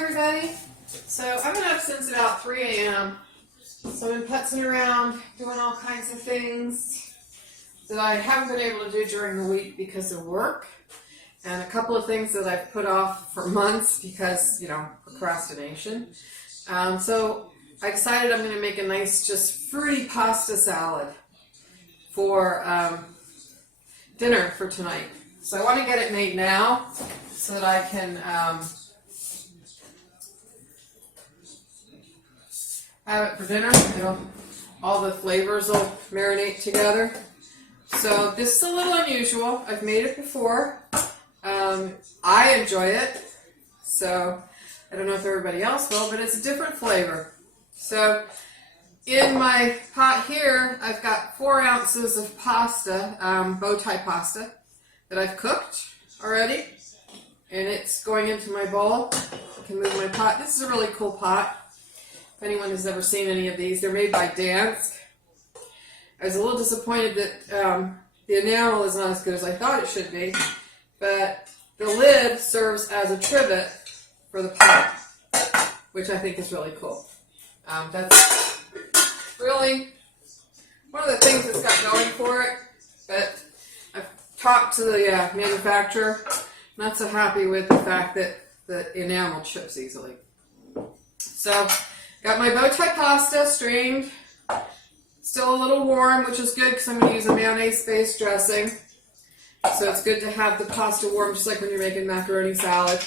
everybody. So I've been up since about 3 a.m. So I've been putzing around, doing all kinds of things that I haven't been able to do during the week because of work. And a couple of things that I've put off for months because, procrastination. So I decided I'm going to make a nice, just fruity pasta salad for dinner for tonight. So I want to get it made now so that I can have it for dinner. All the flavors will marinate together. So this is a little unusual. I've made it before. I enjoy it. So I don't know if everybody else will, but it's a different flavor. So in my pot here, I've got 4 ounces of pasta, bow tie pasta, that I've cooked already. And it's going into my bowl. I can move my pot. This is a really cool pot. If anyone has ever seen any of these, they're made by Dansk. I was a little disappointed that the enamel is not as good as I thought it should be, but the lid serves as a trivet for the pot, which I think is really cool. That's really one of the things it's got going for it, but I've talked to the manufacturer. Not so happy with the fact that the enamel chips easily. So, got my bow tie pasta strained. Still a little warm, which is good because I'm going to use a mayonnaise-based dressing. So it's good to have the pasta warm, just like when you're making macaroni salad,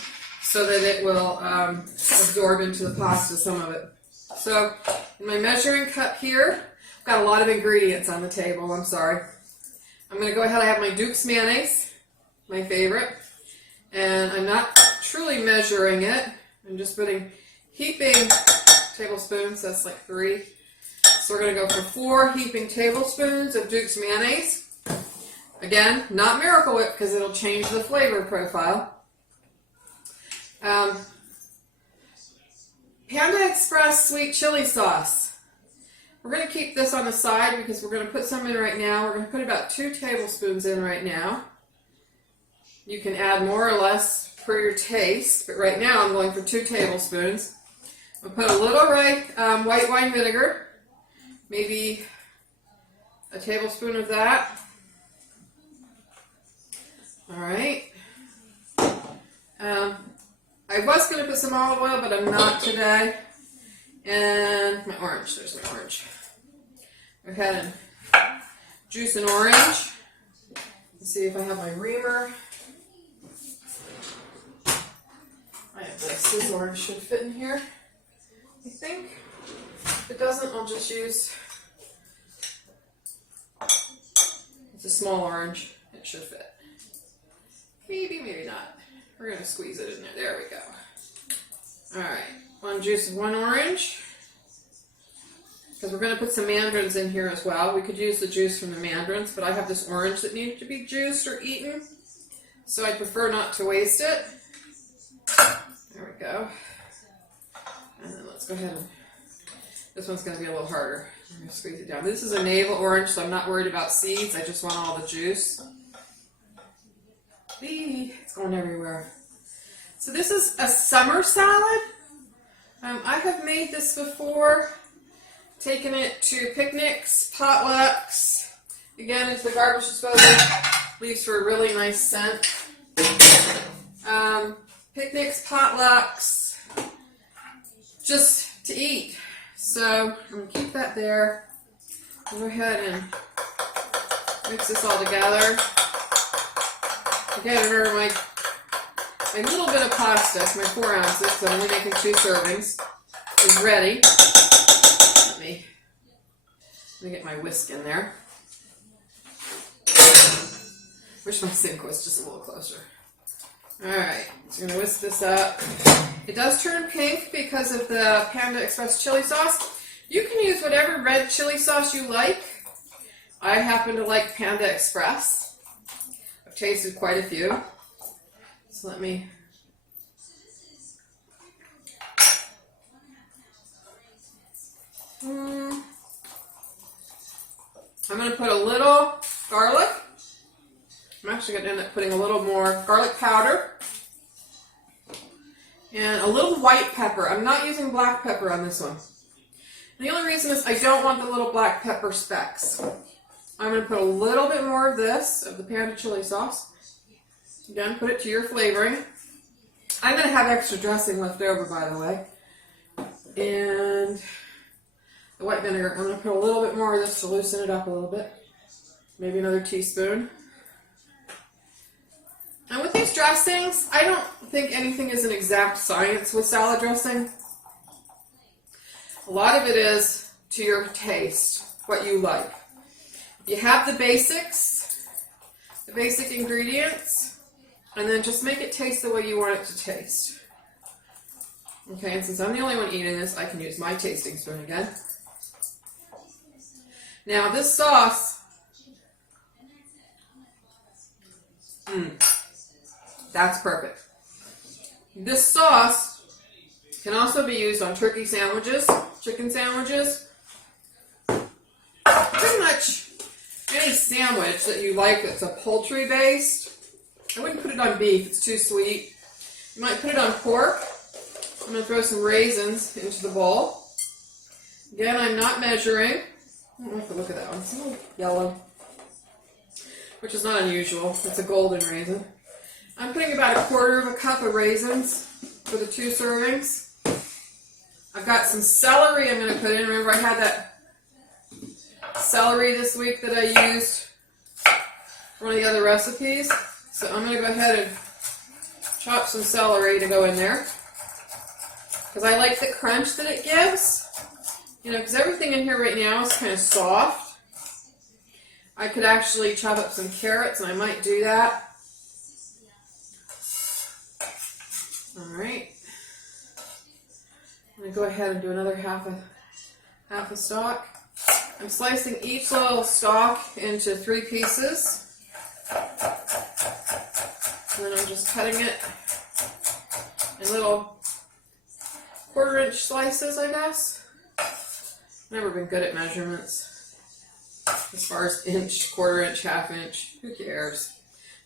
so that it will absorb into the pasta, some of it. So, in my measuring cup here, I've got a lot of ingredients on the table, I'm sorry. I'm going to go ahead, I have my Duke's mayonnaise, my favorite. And I'm not truly measuring it. I'm just putting heaping tablespoons, that's like 3. So we're going to go for 4 heaping tablespoons of Duke's mayonnaise. Again, not Miracle Whip because it'll change the flavor profile. Panda Express sweet chili sauce. We're going to keep this on the side because we're going to put some in right now. We're going to put about 2 tablespoons in right now. You can add more or less per your taste, but right now I'm going for 2 tablespoons. I'll put a little white wine vinegar, maybe a tablespoon of that. All right. I was going to put some olive oil, but I'm not today. And my orange, there's my orange. Go ahead and juice an orange. Let's see if I have my reamer. I have this. This orange should fit in here, I think. If it doesn't, I'll just use, it's a small orange. It should fit. Maybe, maybe not. We're going to squeeze it in there. There we go. All right. 1 juice of 1 orange. Because we're going to put some mandarins in here as well. We could use the juice from the mandarins, but I have this orange that needs to be juiced or eaten. So I prefer not to waste it. There we go. And then let's go ahead and, this one's going to be a little harder. I'm going to squeeze it down. This is a navel orange, so I'm not worried about seeds. I just want all the juice. It's going everywhere. So this is a summer salad. I have made this before. Taken it to picnics, potlucks. Again, into the garbage disposal. Leaves for a really nice scent. Picnics, potlucks, just to eat. So I'm going to keep that there. I'll go ahead and mix this all together. Again, remember my little bit of pasta, my 4 ounces, so I'm only making 2 servings, is ready. Let me get my whisk in there. Wish my sink was just a little closer. Alright, so I'm going to whisk this up. It does turn pink because of the Panda Express chili sauce. You can use whatever red chili sauce you like. I happen to like Panda Express. I've tasted quite a few. So let me... I'm going to put a little garlic. I'm actually going to end up putting a little more garlic powder. and a little white pepper. I'm not using black pepper on this one. And the only reason is I don't want the little black pepper specks. I'm going to put a little bit more of this, of the panda chili sauce. Again, put it to your flavoring. I'm going to have extra dressing left over, by the way. And the white vinegar, I'm going to put a little bit more of this to loosen it up a little bit. Maybe another teaspoon. And with these dressings, I don't think anything is an exact science with salad dressing. A lot of it is to your taste, what you like. You have the basics, the basic ingredients, and then just make it taste the way you want it to taste. Okay, and since I'm the only one eating this, I can use my tasting spoon again. Now this sauce, that's perfect. This sauce can also be used on turkey sandwiches, chicken sandwiches, pretty much any sandwich that you like that's a poultry based. I wouldn't put it on beef, it's too sweet. You might put it on pork. I'm going to throw some raisins into the bowl. Again, I'm not measuring. I don't know if you look at that one, it's a little yellow, which is not unusual. It's a golden raisin. I'm putting about 1/4 cup of raisins for the 2 servings. I've got some celery I'm going to put in. Remember I had that celery this week that I used for one of the other recipes. So I'm going to go ahead and chop some celery to go in there. Because I like the crunch that it gives. You know, because everything in here right now is kind of soft. I could actually chop up some carrots, and I might do that. Alright. I'm going to go ahead and do another half a stalk. I'm slicing each little stalk into 3 pieces. And then I'm just cutting it in little 1/4 inch slices, I guess. Never been good at measurements. As far as inch, 1/4 inch, 1/2 inch, who cares?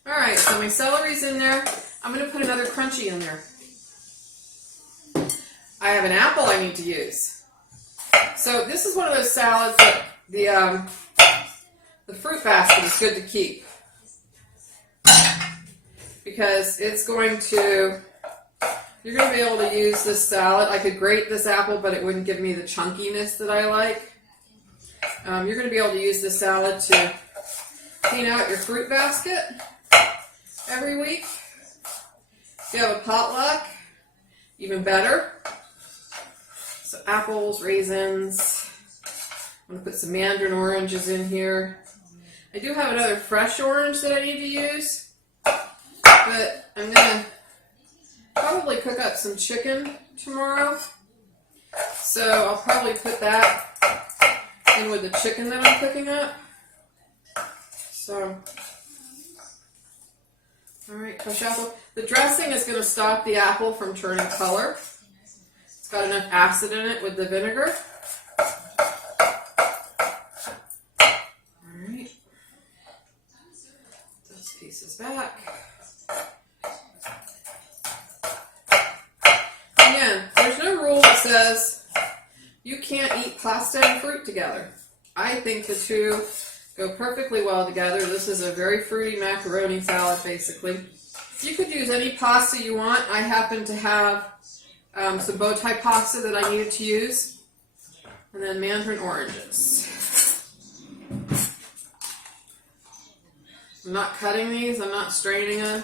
Alright, so my celery's in there. I'm going to put another crunchy in there. I have an apple I need to use. So this is one of those salads that the fruit basket is good to keep. Because it's going to, you're going to be able to use this salad. I could grate this apple, but it wouldn't give me the chunkiness that I like. You're going to be able to use this salad to clean out your fruit basket every week. If you have a potluck, even better. So apples, raisins. I'm going to put some mandarin oranges in here. I do have another fresh orange that I need to use. But I'm going to probably cook up some chicken tomorrow. So I'll probably put that in with the chicken that I'm cooking up. So, alright, crush apple. The dressing is going to stop the apple from turning color. It's got enough acid in it with the vinegar. Alright. Those pieces back. Again, there's no rule that says you can't eat pasta and fruit together. I think the two go perfectly well together. This is a very fruity macaroni salad, basically. You could use any pasta you want. I happen to have some bow tie pasta that I needed to use. And then mandarin oranges. I'm not cutting these. I'm not straining them.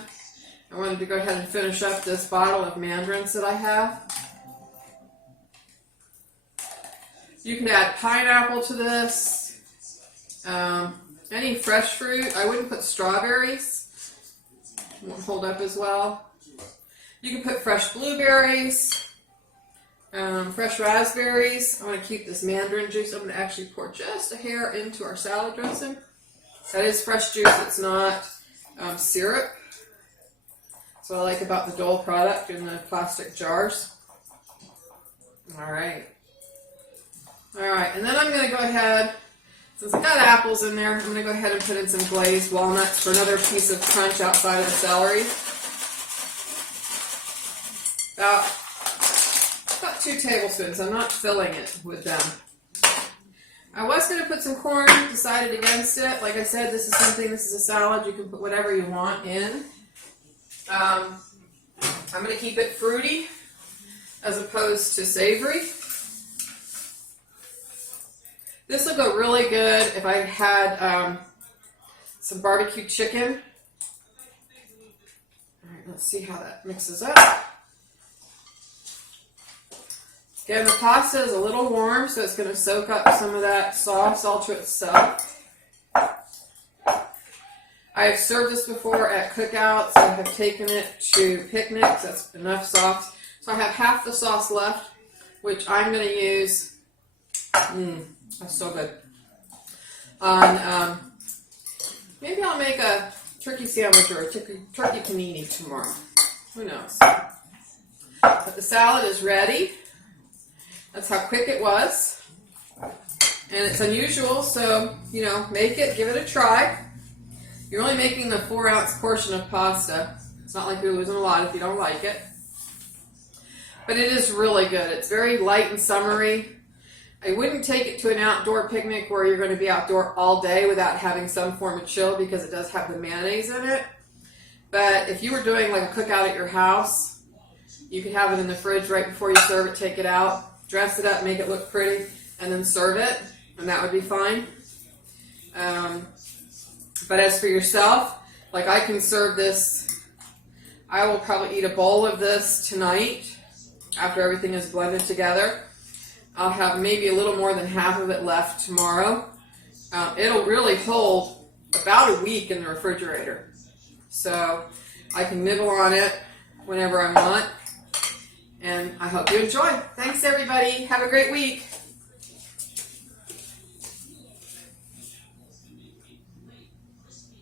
I wanted to go ahead and finish up this bottle of mandarins that I have. You can add pineapple to this. Any fresh fruit. I wouldn't put strawberries. Won't hold up as well. You can put fresh blueberries, fresh raspberries. I want to keep this mandarin juice. I'm going to actually pour just a hair into our salad dressing. That is fresh juice. It's not syrup. That's what I like about the Dole product in the plastic jars. Alright. Alright, and then I'm going to go ahead, since I've got apples in there, I'm going to go ahead and put in some glazed walnuts for another piece of crunch outside of the celery. about 2 tablespoons. I'm not filling it with them. I was going to put some corn, decided against it. Like I said, this is a salad. You can put whatever you want in. I'm going to keep it fruity as opposed to savory. This will go really good if I had some barbecue chicken. All right, let's see how that mixes up. Again, the pasta is a little warm, so it's going to soak up some of that sauce all to itself. I have served this before at cookouts. I have taken it to picnics. That's enough sauce. So I have half the sauce left, which I'm going to use. That's so good. Maybe I'll make a turkey sandwich or a turkey panini tomorrow. Who knows? But the salad is ready. That's how quick it was. And it's unusual, so, make it, give it a try. You're only making the 4-ounce portion of pasta. It's not like you're losing a lot if you don't like it. But it is really good. It's very light and summery. I wouldn't take it to an outdoor picnic where you're going to be outdoor all day without having some form of chill because it does have the mayonnaise in it. But if you were doing like a cookout at your house, you could have it in the fridge right before you serve it, take it out, dress it up, make it look pretty, and then serve it, and that would be fine. But as for yourself, like I can serve this, I will probably eat a bowl of this tonight after everything is blended together. I'll have maybe a little more than half of it left tomorrow. It'll really hold about a week in the refrigerator. So I can nibble on it whenever I want. And I hope you enjoy. Thanks, everybody. Have a great week.